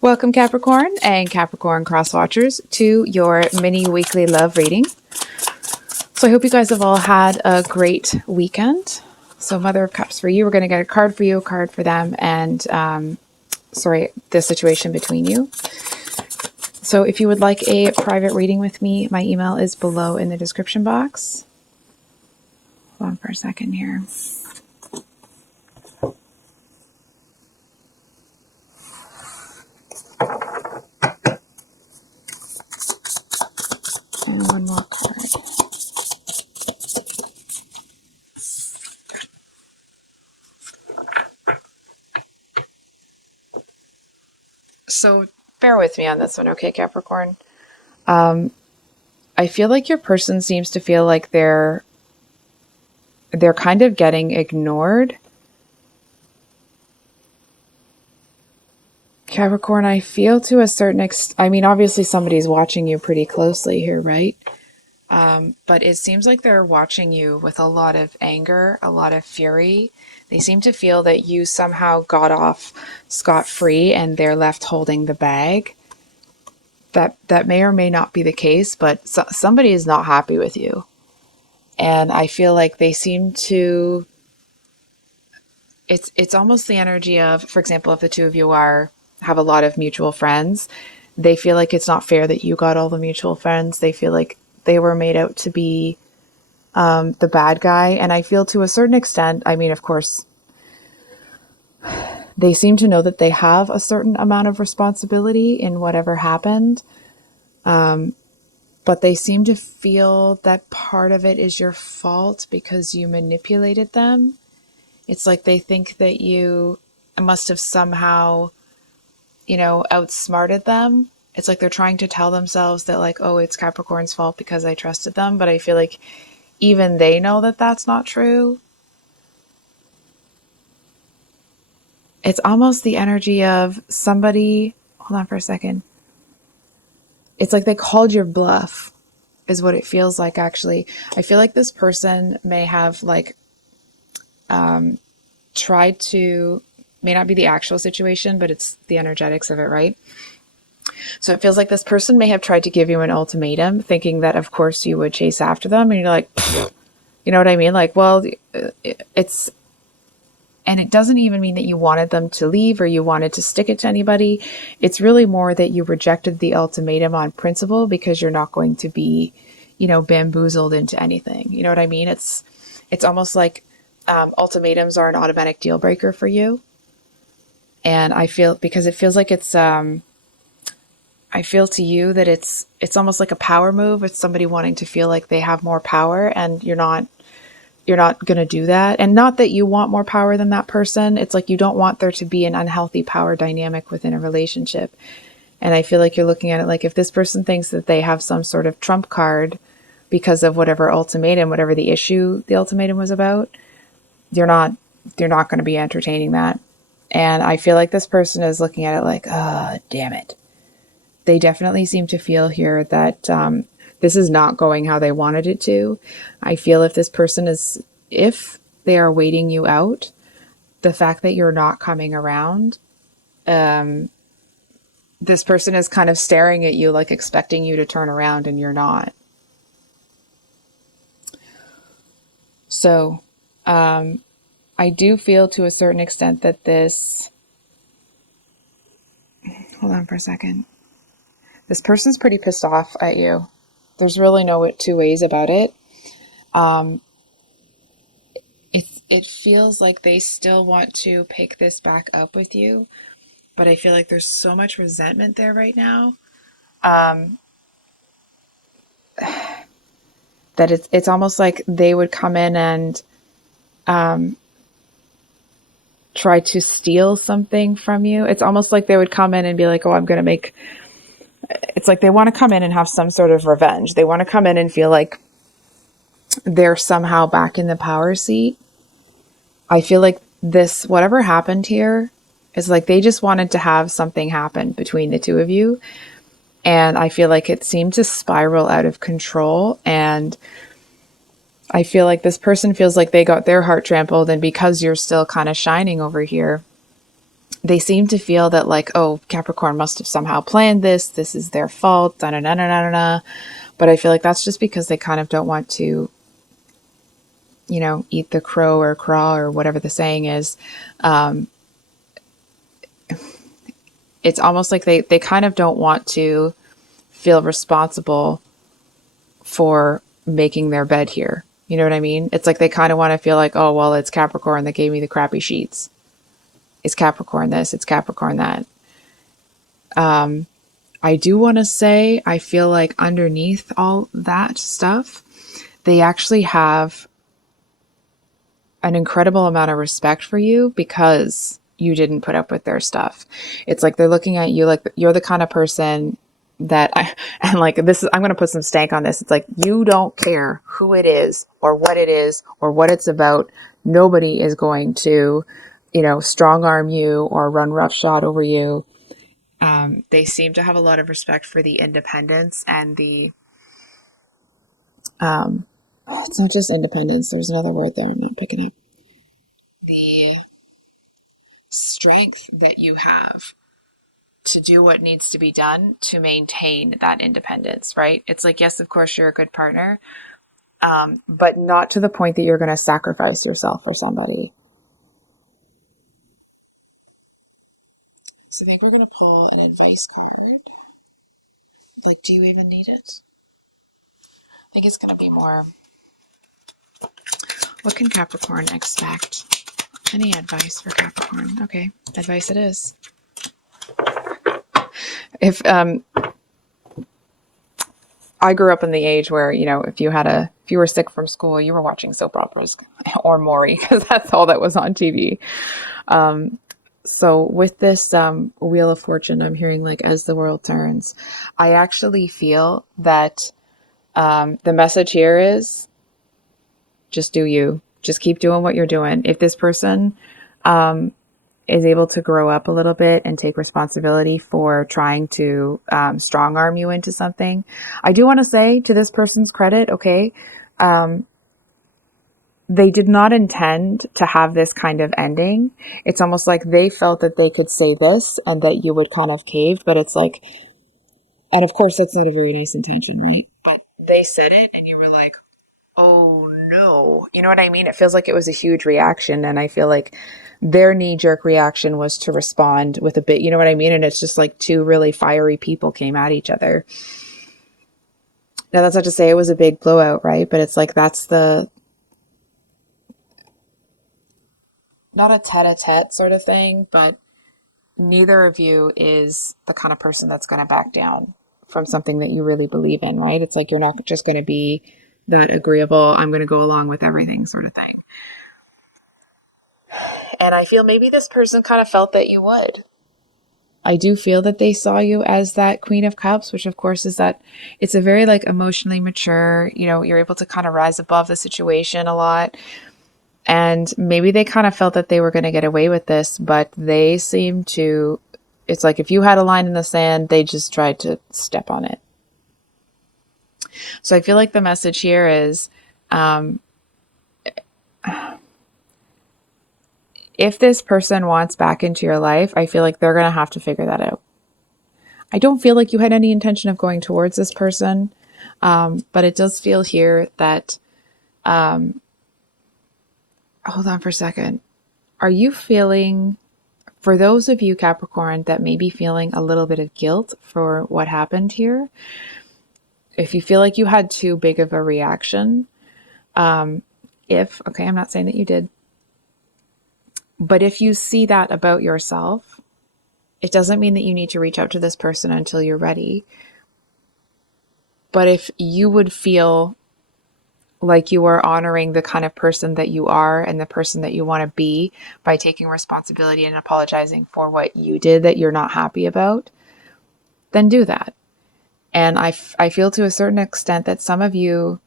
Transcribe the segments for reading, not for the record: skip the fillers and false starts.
Welcome, Capricorn and Capricorn cross watchers, to your mini weekly love reading. So I hope you guys have all had a great weekend. So Mother of Cups for you. We're going to get a card for you, a card for them, and the situation between you. So if you would like a private reading with me, my email is below in the description box. Hold on for a second here. And one more card. So bear with me on this one, okay, Capricorn? I feel like your person seems to feel like they're kind of getting ignored. Capricorn, I feel to a certain extent, I mean, obviously somebody's watching you pretty closely here, right? But it seems like they're watching you with a lot of anger, a lot of fury. They seem to feel that you somehow got off scot-free and they're left holding the bag. That may or may not be the case, but somebody is not happy with you. And I feel like they seem to, it's almost the energy of, for example, if the two of you have a lot of mutual friends, they feel like it's not fair that you got all the mutual friends. They feel like they were made out to be the bad guy. And I feel to a certain extent, I mean, of course, they seem to know that they have a certain amount of responsibility in whatever happened. But they seem to feel that part of it is your fault because you manipulated them. It's like they think that you must have somehow, outsmarted them. It's like they're trying to tell themselves that, like, oh, it's Capricorn's fault because I trusted them. But I feel like even they know that that's not true. It's almost the energy of somebody, hold on for a second. It's like they called your bluff is what it feels like, actually. I feel like this person may have tried to, may not be the actual situation, but it's the energetics of it, right? So it feels like this person may have tried to give you an ultimatum, thinking that, of course, you would chase after them. And you're like, pfft. You know what I mean? Like, well, and it doesn't even mean that you wanted them to leave or you wanted to stick it to anybody. It's really more that you rejected the ultimatum on principle because you're not going to be, bamboozled into anything. You know what I mean? It's almost like ultimatums are an automatic deal breaker for you. And I feel, because it feels like it's, I feel to you that it's almost like a power move. It's somebody wanting to feel like they have more power, and you're not going to do that. And not that you want more power than that person. It's like you don't want there to be an unhealthy power dynamic within a relationship. And I feel like you're looking at it like, if this person thinks that they have some sort of trump card because of whatever ultimatum, whatever the issue the ultimatum was about, you're not going to be entertaining that. And I feel like this person is looking at it like, damn it. They definitely seem to feel here that this is not going how they wanted it to. I feel if they are waiting you out, the fact that you're not coming around, this person is kind of staring at you, like expecting you to turn around, and you're not. So, I do feel to a certain extent that this, hold on for a second. This person's pretty pissed off at you. There's really no two ways about it. It feels like they still want to pick this back up with you, but I feel like there's so much resentment there right now, that it's almost like they would come in and try to steal something from you. It's almost like they would come in and be like, oh, it's like they want to come in and have some sort of revenge. They want to come in and feel like they're somehow back in the power seat. I feel like whatever happened here is like they just wanted to have something happen between the two of you. And I feel like it seemed to spiral out of control. And I feel like this person feels like they got their heart trampled. And because you're still kind of shining over here, they seem to feel that like, oh, Capricorn must have somehow planned this. This is their fault. Da, da, da, da, da, da. But I feel like that's just because they kind of don't want to, eat the crow or craw or whatever the saying is. It's almost like they kind of don't want to feel responsible for making their bed here. You know what I mean? It's like they kind of want to feel like, oh, well, it's Capricorn that gave me the crappy sheets. It's Capricorn this, it's Capricorn that. I do want to say, I feel like underneath all that stuff, they actually have an incredible amount of respect for you because you didn't put up with their stuff. It's like they're looking at you like you're the kind of person and like this is, I'm going to put some stank on this. It's like, you don't care who it is or what it's about. Nobody is going to, strong arm you or run roughshod over you. They seem to have a lot of respect for the independence and it's not just independence. There's another word there I'm not picking up. The strength that you have to do what needs to be done to maintain that independence, right? It's like, yes, of course, you're a good partner, but not to the point that you're going to sacrifice yourself for somebody. So I think we're going to pull an advice card. Like, do you even need it? I think it's going to be more, what can Capricorn expect? Any advice for Capricorn? Okay, advice it is. If I grew up in the age where, if you were sick from school, you were watching soap operas or Maury because that's all that was on TV. So with this Wheel of Fortune, I'm hearing like, as the world turns, I actually feel that the message here is just do you. Just keep doing what you're doing. If this person is able to grow up a little bit and take responsibility for trying to strong arm you into something, I do want to say to this person's credit, okay, they did not intend to have this kind of ending. It's almost like they felt that they could say this and that you would kind of cave, but it's like, and of course that's not a very nice intention, right? But they said it and you were like, oh no. You know what I mean? It feels like it was a huge reaction, and I feel like their knee-jerk reaction was to respond with a bit, you know what I mean? And it's just like two really fiery people came at each other. Now that's not to say it was a big blowout, right? But it's like that's the, not a tete-a-tete sort of thing, but neither of you is the kind of person that's going to back down from something that you really believe in, right? It's like you're not just going to be that agreeable, I'm going to go along with everything sort of thing. And I feel maybe this person kind of felt that you would. I do feel that they saw you as that Queen of Cups, which of course is that it's a very like emotionally mature, you're able to kind of rise above the situation a lot. And maybe they kind of felt that they were going to get away with this, but they seem to, it's like if you had a line in the sand, they just tried to step on it. So I feel like the message here is, if this person wants back into your life, I feel like they're going to have to figure that out. I don't feel like you had any intention of going towards this person, but it does feel here that, hold on for a second. Are you feeling, for those of you Capricorn that may be feeling a little bit of guilt for what happened here, if you feel like you had too big of a reaction, okay, I'm not saying that you did, but if you see that about yourself, it doesn't mean that you need to reach out to this person until you're ready. But if you would feel like you are honoring the kind of person that you are and the person that you want to be by taking responsibility and apologizing for what you did that you're not happy about, then do that. And I feel to a certain extent that some of you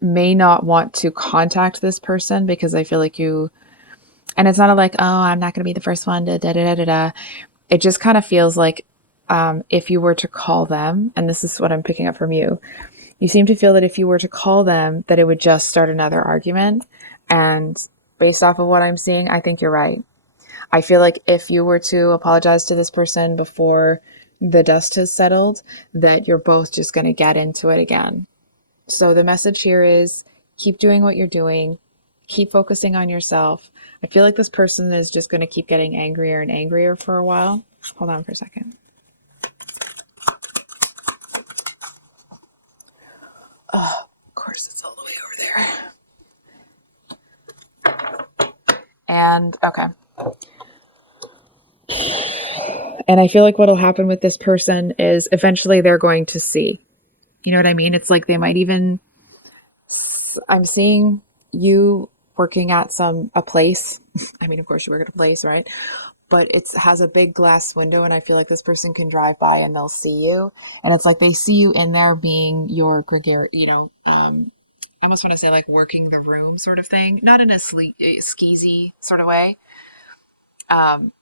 may not want to contact this person because I feel like you, and it's not like, oh, I'm not going to be the first one to da da da da da. It just kind of feels like if you were to call them, and this is what I'm picking up from you, you seem to feel that if you were to call them, that it would just start another argument. And based off of what I'm seeing, I think you're right. I feel like if you were to apologize to this person before the dust has settled, that you're both just going to get into it again. So the message here is keep doing what you're doing, keep focusing on yourself. I feel like this person is just going to keep getting angrier and angrier for a while. Hold on for a second. Oh, of course, it's all the way over there. And okay. And I feel like what'll happen with this person is eventually they're going to see. You know what I mean? It's like they might even, I'm seeing you working at a place. I mean, of course you work at a place, right? But it has a big glass window, and I feel like this person can drive by and they'll see you. And it's like they see you in there being your gregarious, I almost want to say like working the room sort of thing, not in a skeezy sort of way. Um,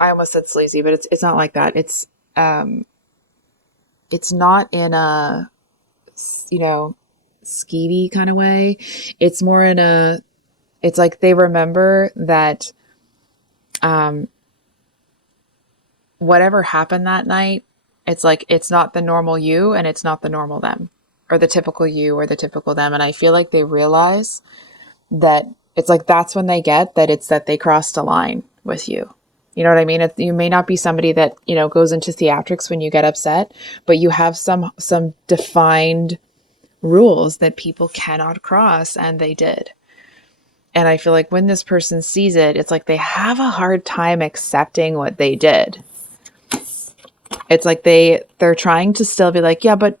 I almost said sleazy, but it's not like that. It's not in a, you know, skeevy kind of way. It's more in a, it's like they remember that um, whatever happened that night, it's like it's not the normal you and it's not the normal them or the typical you or the typical them. And I feel like they realize that it's like that's when they get that it's that they crossed a line with you. You know what I mean? You may not be somebody that, goes into theatrics when you get upset, but you have some defined rules that people cannot cross, and they did. And I feel like when this person sees it, it's like they have a hard time accepting what they did. It's like they're trying to still be like, yeah, but,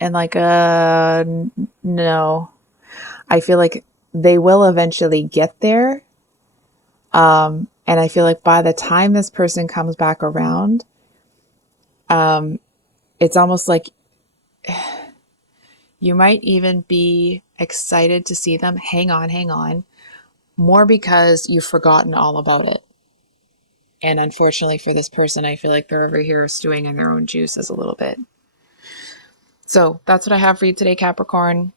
and like, no. I feel like they will eventually get there. And I feel like by the time this person comes back around, it's almost like you might even be excited to see them. Hang on. More because you've forgotten all about it. And unfortunately for this person, I feel like they're over here stewing in their own juices a little bit. So that's what I have for you today, Capricorn.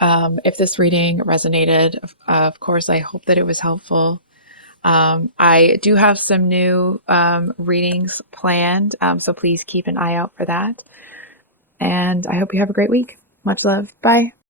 If this reading resonated, of course, I hope that it was helpful. I do have some new readings planned, so please keep an eye out for that. And I hope you have a great week. Much love. Bye.